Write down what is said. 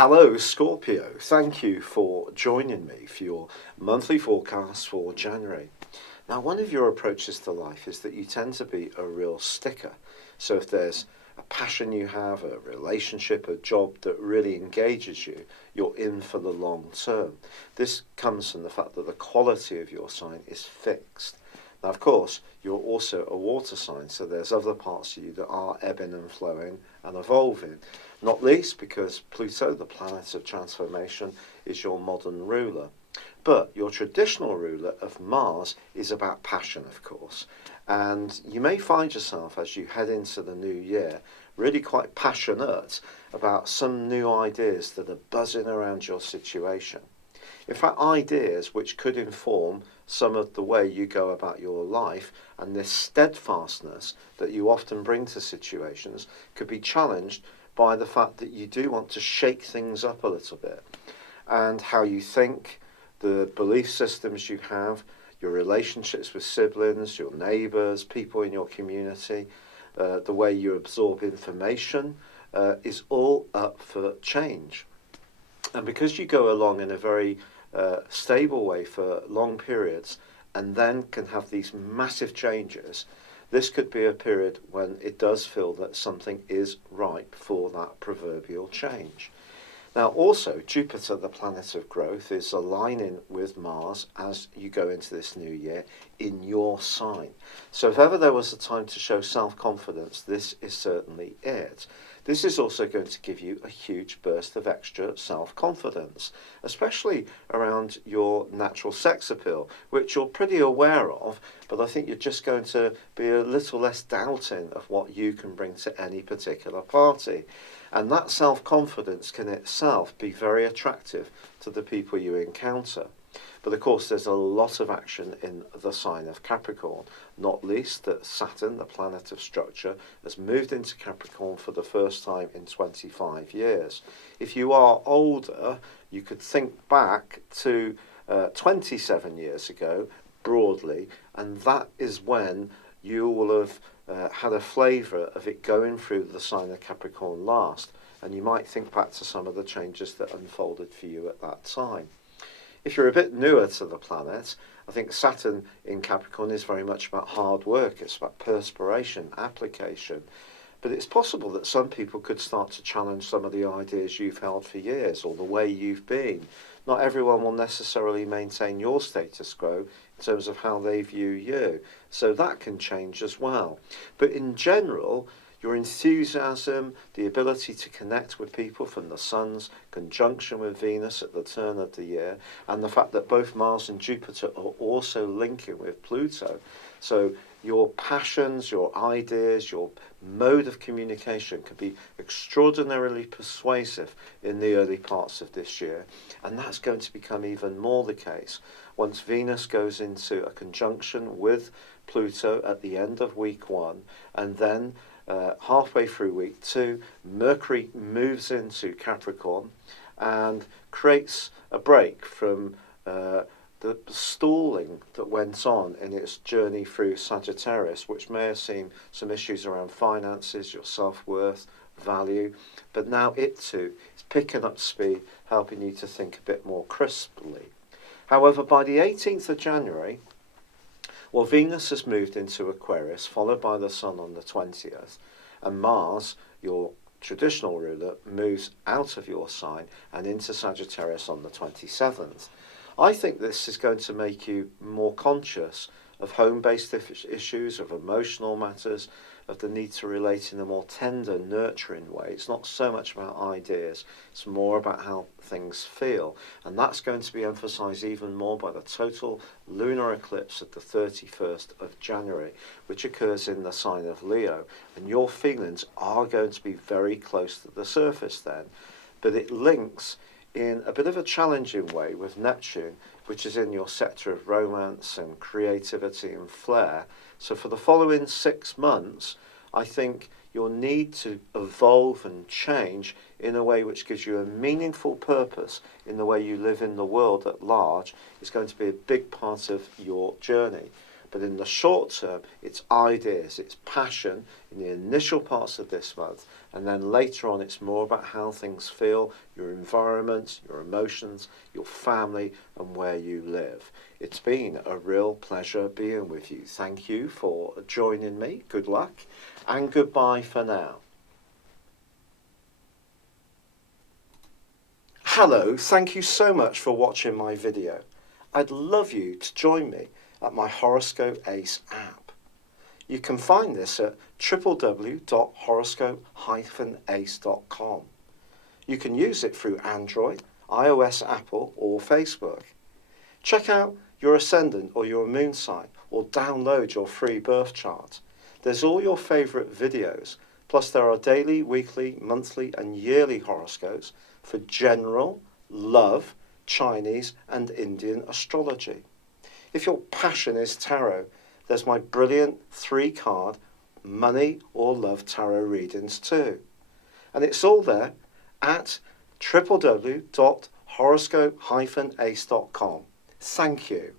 Hello, Scorpio. Thank you for joining me for your monthly forecast for January. Now, one of your approaches to life is that you tend to be a real sticker. So if there's a passion you have, a relationship, a job that really engages you, you're in for the long term. This comes from the fact that the quality of your sign is fixed. Now, of course, you're also a water sign, so there's other parts of you that are ebbing and flowing and evolving. Not least because Pluto, the planet of transformation, is your modern ruler. But your traditional ruler of Mars is about passion, of course. And you may find yourself, as you head into the new year, really quite passionate about some new ideas that are buzzing around your situation. In fact, ideas which could inform some of the way you go about your life, and this steadfastness that you often bring to situations could be challenged by the fact that you do want to shake things up a little bit. And how you think, the belief systems you have, your relationships with siblings, your neighbours, people in your community, the way you absorb information is all up for change. And because you go along in a very stable way for long periods and then can have these massive changes, this could be a period when it does feel that something is ripe for that proverbial change. Now also, Jupiter, the planet of growth, is aligning with Mars as you go into this new year in your sign. So if ever there was a time to show self-confidence, this is certainly it. This is also going to give you a huge burst of extra self-confidence, especially around your natural sex appeal, which you're pretty aware of, but I think you're just going to be a little less doubting of what you can bring to any particular party. And that self-confidence can itself be very attractive to the people you encounter. But of course, there's a lot of action in the sign of Capricorn, not least that Saturn, the planet of structure, has moved into Capricorn for the first time in 25 years. If you are older, you could think back to 27 years ago, broadly, and that is when you will have had a flavour of it going through the sign of Capricorn last, and you might think back to some of the changes that unfolded for you at that time. If you're a bit newer to the planet, I think Saturn in Capricorn is very much about hard work, it's about perspiration, application. But it's possible that some people could start to challenge some of the ideas you've held for years or the way you've been. Not everyone will necessarily maintain your status quo in terms of how they view you. So that can change as well. But in general, your enthusiasm, the ability to connect with people from the Sun's conjunction with Venus at the turn of the year, and the fact that both Mars and Jupiter are also linking with Pluto. So your passions, your ideas, your mode of communication can be extraordinarily persuasive in the early parts of this year. And that's going to become even more the case once Venus goes into a conjunction with Pluto at the end of week 1, and then halfway through week 2, Mercury moves into Capricorn and creates a break from the stalling that went on in its journey through Sagittarius, which may have seen some issues around finances, your self-worth, value, but now it too is picking up speed, helping you to think a bit more crisply. However, by the 18th of January, well, Venus has moved into Aquarius, followed by the Sun on the 20th, and Mars, your traditional ruler, moves out of your sign and into Sagittarius on the 27th. I think this is going to make you more conscious of home-based issues, of emotional matters, of the need to relate in a more tender, nurturing way. It's not so much about ideas, it's more about how things feel. And that's going to be emphasised even more by the total lunar eclipse at the 31st of January, which occurs in the sign of Leo. And your feelings are going to be very close to the surface then. But it links in a bit of a challenging way with Neptune, which is in your sector of romance and creativity and flair. So for the following 6 months, I think you'll need to evolve and change in a way which gives you a meaningful purpose in the way you live in the world at large. Is going to be a big part of your journey. But in the short term, it's ideas, it's passion in the initial parts of this month, and then later on it's more about how things feel, your environment, your emotions, your family, and where you live. It's been a real pleasure being with you. Thank you for joining me. Good luck, and goodbye for now. Hello, thank you so much for watching my video. I'd love you to join me at my Horoscope Ace app. You can find this at www.horoscope-ace.com. You can use it through Android, iOS, Apple or Facebook. Check out your ascendant or your moon sign or download your free birth chart. There's all your favourite videos, plus there are daily, weekly, monthly and yearly horoscopes for general, love, Chinese and Indian astrology. If your passion is tarot, there's my brilliant 3-card money or love tarot readings too. And it's all there at www.horoscope-ace.com. Thank you.